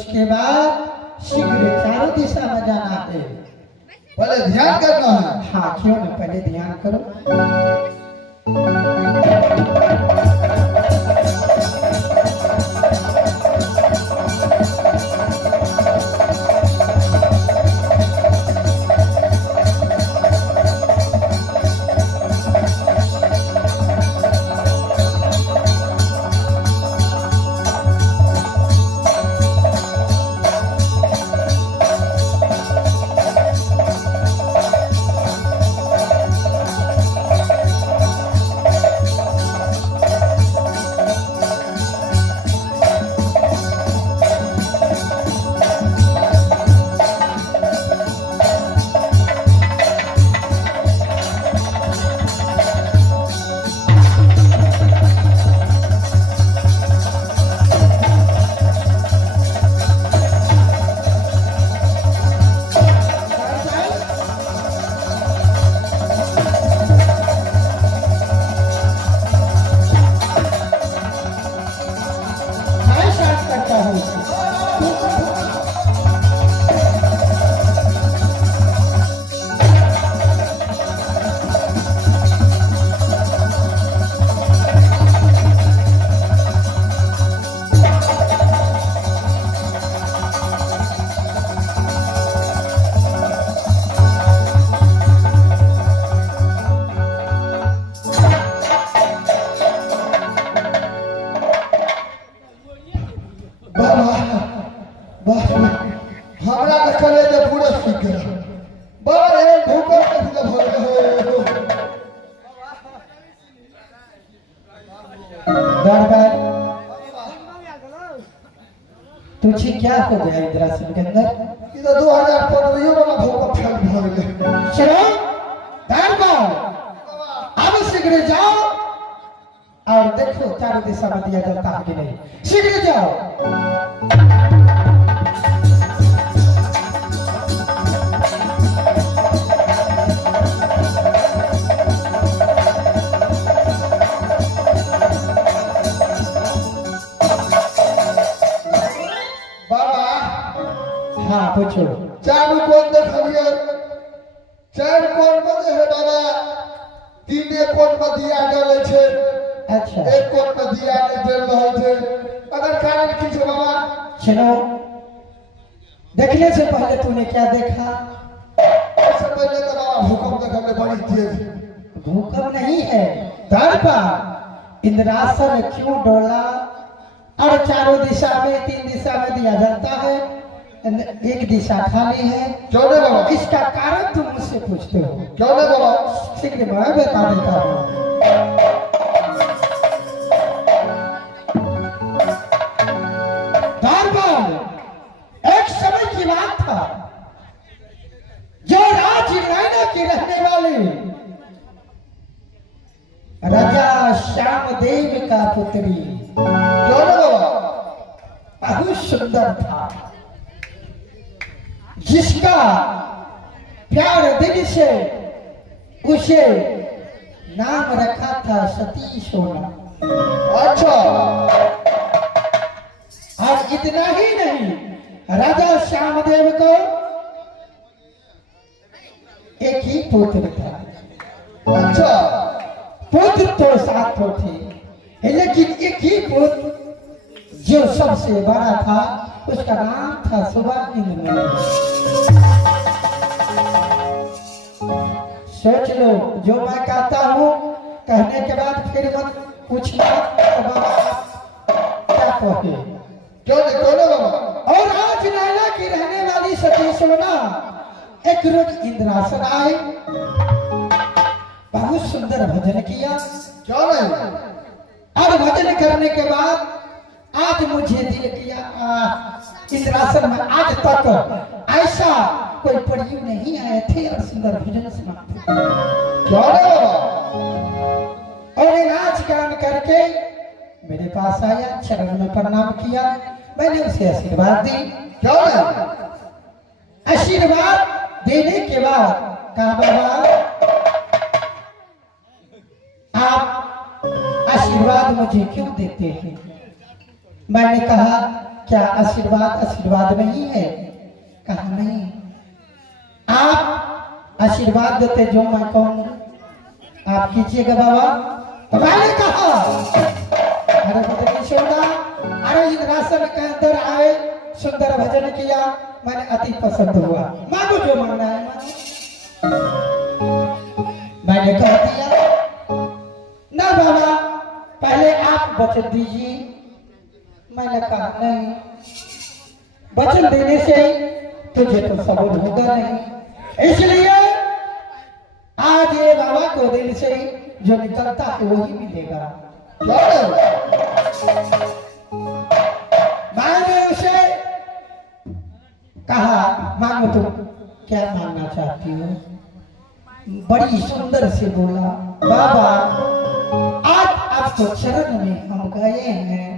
उसके बाद शीघ्र चारों दिशा में जाना है। पहले ध्यान करना है। हाँ क्यों न पहले ध्यान करो। हमरा के करे दे पूरा सीख गया बड़े भूकंप के भले हो दरबार तुझे क्या हो गया इंद्रासन के अंदर? इधर 2015 वाला भूकंप फैल गया। चलो दरबार अब शीघ्र जाओ और देखो चारों दिशा में दिया जलता है कि नहीं। शीघ्र जाओ। हाँ पूछो। चार कोण देखलिए चार कोण में है बाबा तीन एक कोण में दिया डाले छे। अच्छा एक कोण में दिया नहीं जल रहा छे अगर कारण की छे बाबा सुनो देखने से पहले तूने क्या देखा? उससे पहले तो बाबा भूकंप देखा में बड़ी तेज। भूकंप नहीं है दरबार इंद्रासन क्यों डोला और चारों दिशा में तीन दिशा में दिया जाता है एक दिशा खाली है क्यों नहीं बाबा? इसका कारण तुम मुझसे पूछते हो। क्यों नहीं बाबा? शीघ्र मैं बता देता हूँ। दरबार एक समय की बात था जो राजनैना की रहने वाली राजा श्यामदेव का पुत्री क्यों नहीं बाबा? बहुत सुंदर था जिसका प्यार दिल से उसे नाम रखा था सती सोना। अच्छा और इतना ही नहीं राजा श्यामदेव को एक ही पुत्र था। अच्छा पुत्र तो 7 थे लेकिन एक ही पुत्र जो सबसे बड़ा था उसका नाम था सुबह। सोच लो जो मैं कहता हूँ कहने के बाद फिर मत पूछना क्या कहे। क्यों नहीं बाबा? और आज नैना की रहने वाली सती सोना एक रोज इंद्रासन आए बहुत सुंदर भजन किया। क्यों नहीं? और भजन करने के बाद आज मुझे दिल किया इंद्रासन में आज तक ऐसा कोई परियों नहीं आए थे और सुंदर भजन सुनाते। क्यों नहीं बाबा? और नाच गान करके मेरे पास आया चरण में प्रणाम किया मैंने उसे आशीर्वाद दी। क्यों नहीं? आशीर्वाद देने के बाद कहा बाबा आप आशीर्वाद मुझे क्यों देते हैं? मैंने कहा क्या आशीर्वाद आशीर्वाद नहीं है? कहा नहीं। आप आशीर्वाद देते जो मैं कहूँ आप कीजिएगा बाबा। तो मैंने कहा अरे बदली सोना, अरे इंद्रासन के अंदर आए, सुंदर भजन किया, मैंने अति पसंद हुआ, मांगो जो मांगना है मांगो। मैंने कह दिया ना बाबा पहले आप वचन दीजिए। मैंने कहा नहीं, वचन देने से तुझे तो सबूत होगा नहीं, इसलिए आज ये बाबा को दिल से जो निकलता है वही मिलेगा। मैंने उसे कहा मांगो तुम क्या मांगना चाहती हो? बड़ी सुंदर से बोला बाबा आज आपको चरण में हम गए हैं,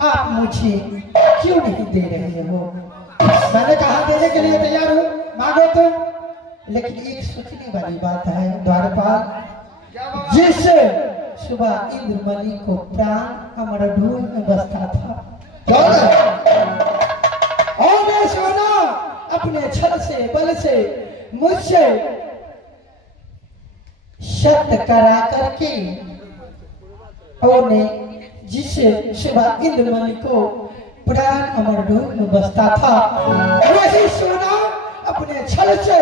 आप मुझे क्यों नहीं दे रहे हो? मैंने कहा देने के लिए तैयार हूँ, मांगो तुम। लेकिन एक सोचने वाली बात है द्वारपाल, जिस सुबह इंद्रमणि को प्राण हमारा ढूंढ में बसता था और मैं सोना अपने छल से बल से मुझसे शब्द करा करके और ने जिसे सुबह इंद्रमणि को प्राण अमर ढूंढ में बसता था, वही सोना अपने छल से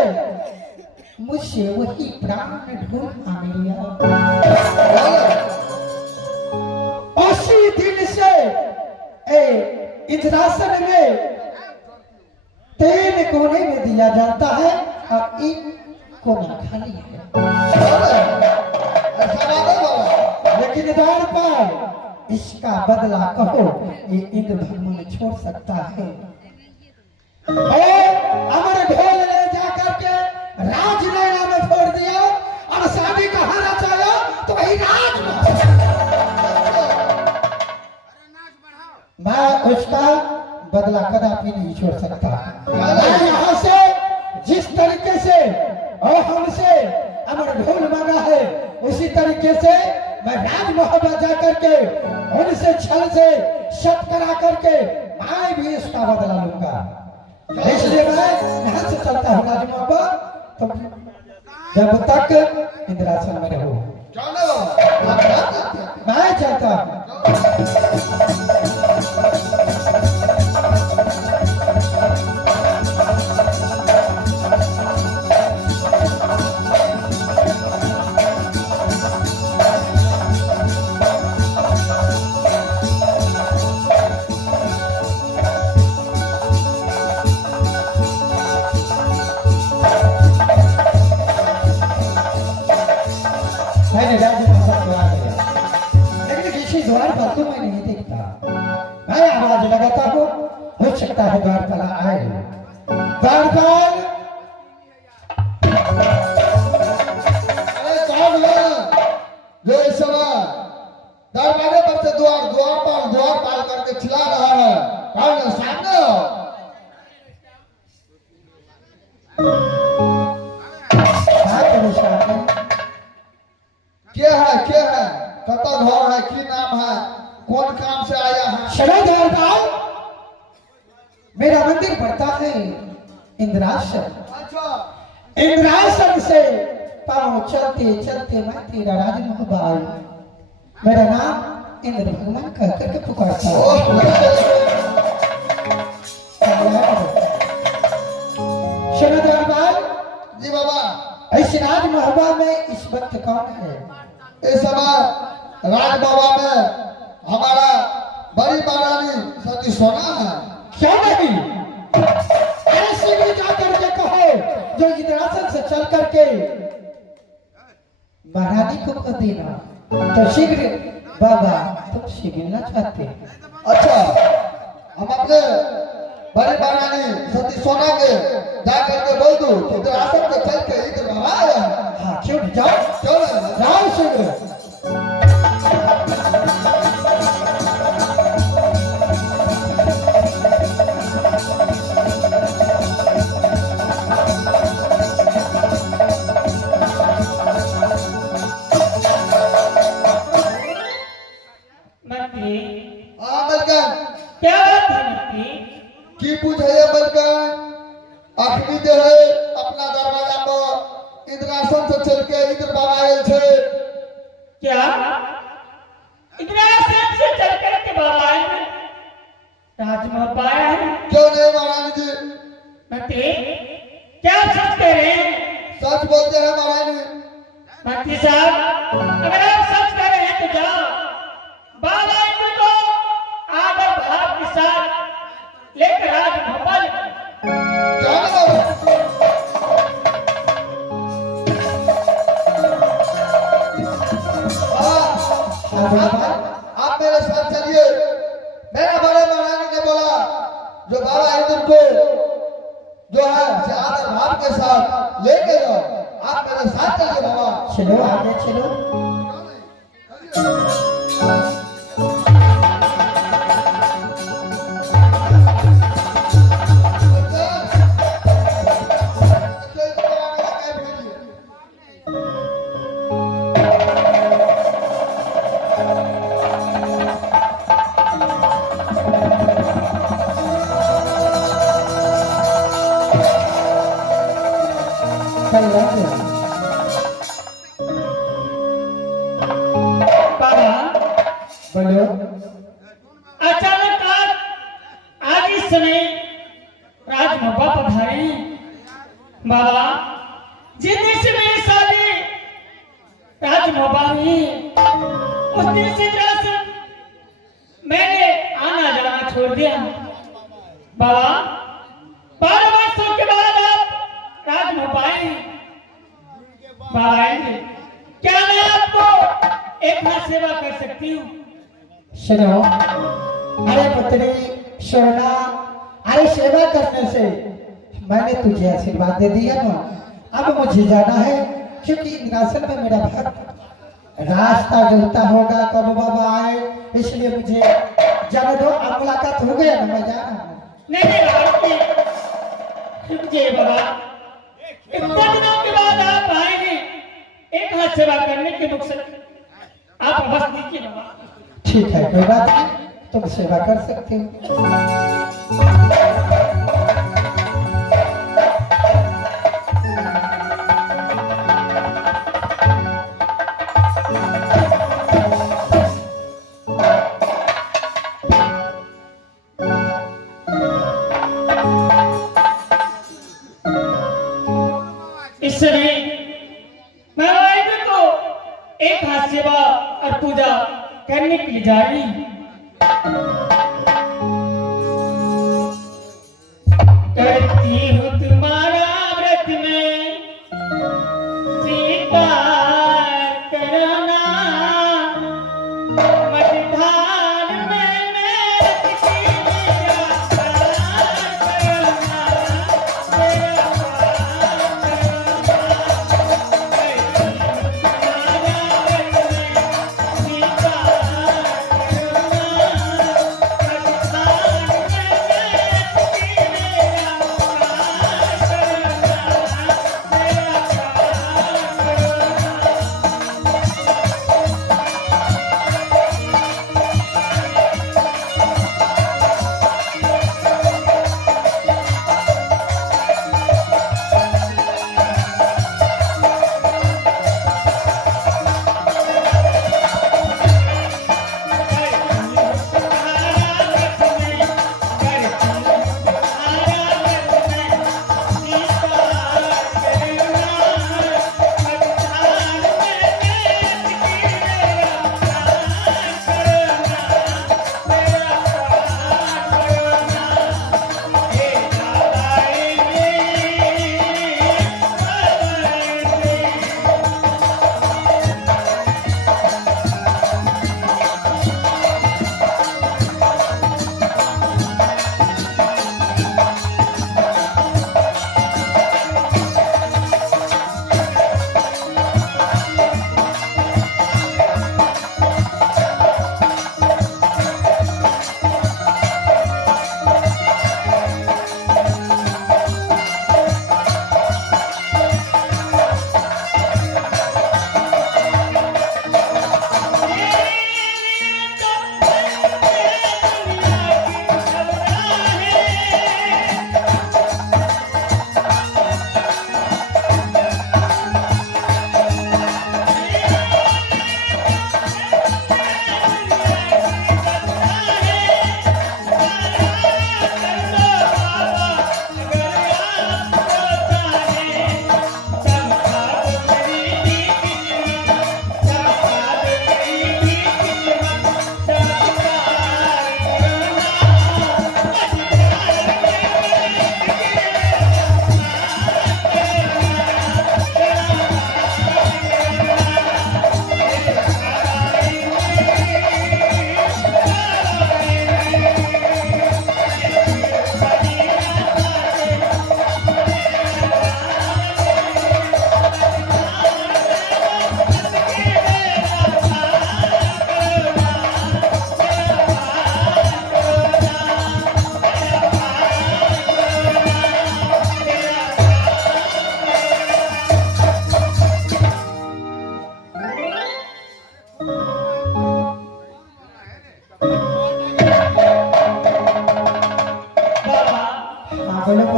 मुझसे वही प्राण ढूंढ आ लिया। उसी दिन से इंद्रासन में 3 कोने में दिया जाता है और 1 कोना खाली है। लेकिन द्वारपाल इसका बदला कहो ये इंद्र भगवान छोड़ सकता है। और अमर ढोल ले जाकर के राजनैना में फोड़ दिया और शादी का हारा चाहा तो वही राज मैं उसका बदला कदापि नहीं छोड़ सकता। मैं यहाँ से जिस तरीके से और हमसे अमर ढोल मांगा है उसी तरीके से मैं राजमहल में जाकर के उनसे छल से शब्द करा करके मैं भी इसका बदला लूंगा। इसलिए मैं यहाँ से चलता हूँ राजमहल, तो जब तक इंद्रासन में रहो मैं चाहता हूँ। मैंने राजमहल द्वार गया, लेकिन किसी द्वार पर तो मैं नहीं देखता। मैं आवाज लगाता हूँ, हो सकता है द्वारपाल आए। द्वारपाल अरे कौन है जो इस समय दरवाजे पर से द्वारपाल करके चिल्ला रहा है? कौन है? सामने हो। क्या है कत घर है, की नाम है, कौन काम से आया है? द्वारपाल मेरा मंदिर पड़ता है इंद्रासन। अच्छा इंद्रासन से पांव चलते चलते मैं तेरा राजमहल आया। मेरा नाम इंद्र भगवान कह करके पुकारता हूँ। द्वारपाल जी बाबा, इस राजमहल में इस वक्त कौन है? इस समय राज बाबा में हमारा बड़ी महारानी सती सोना है। क्या नहीं? ऐसे भी जाकर के कहो जो इंद्रासन से चल करके महारानी को कह देना तो शीघ्र बाबा तुम शीघ्र चाहते। अच्छा हम अपने बड़ी महारानी सती सोना के जाकर के बोल दूं कि इंद्रासन पे चल के इधर बाबा आया है। हाँ क्यों नहीं, जाओ क्यों नहीं? जाओ शीघ्र। हाँ मलकन, क्या बात है? जे है अपना दरवाजा पर इंद्रासन से चल के इंद्र बाबा आए छे। क्या इंद्रासन से चल कर के बाबा आए हैं? राजमहल पाया है? क्यों नहीं महारानी जी? मंत्री क्या सच कह रहे हैं? सच बोलते हैं महारानी। मंत्री साहब अगर आप सच कह रहे हैं तो जाओ बाबा इंद्र को आदर भाव के साथ लेकर राजमहल जाओ बाबा। आप मेरे साथ चलिए। मेरा बड़े महारानी ने बोला जो बाबा इंद्र को जो है से आदर भाव के साथ लेके जाओ। आप मेरे साथ चलिए बाबा। चलो आगे चलो। बोलो। अचानक आज इस समय राजमहल पधारे हैं। बाबा जिस दिन से मेरी शादी राजमहल हुई उस दिन से मैंने आना जाना छोड़ दिया। बाबा 12 वर्षों के बाद आप राजमहल आए। बाबा क्या मैं आपको एक ना सेवा कर सकती हूँ? सुनो, अरे पुत्री सोना, अरे सेवा करने से मैंने तुझे आशीर्वाद दे दिया ना। अब मुझे जाना है क्योंकि इंद्रासन में मेरा भक्त रास्ता जोता होगा कब बाबा आए, इसलिए मुझे जाने दो। अब मुलाकात हो गया ना, मैं जा रहा हूँ। नहीं रुकिए बाबा, इतने दिनों के बाद आप आएंगे एक हाथ सेवा करने के मकसद आप बस दीजिए बाबा। ठीक है, कोई बात नहीं, तुम सेवा कर सकते हो। इस समय मैं वाहिद को एक हाथ सेवा और पूजा करने के लिए जा रही हूँ। करती हूँ तुम्हारा व्रत में स्वीकार करना, मझधार में मेरे किसी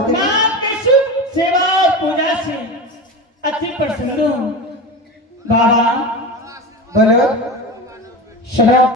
देवी मां की शुभ सेवा और पूजा से अति प्रसन्न हूँ बाबा। बोलो शराब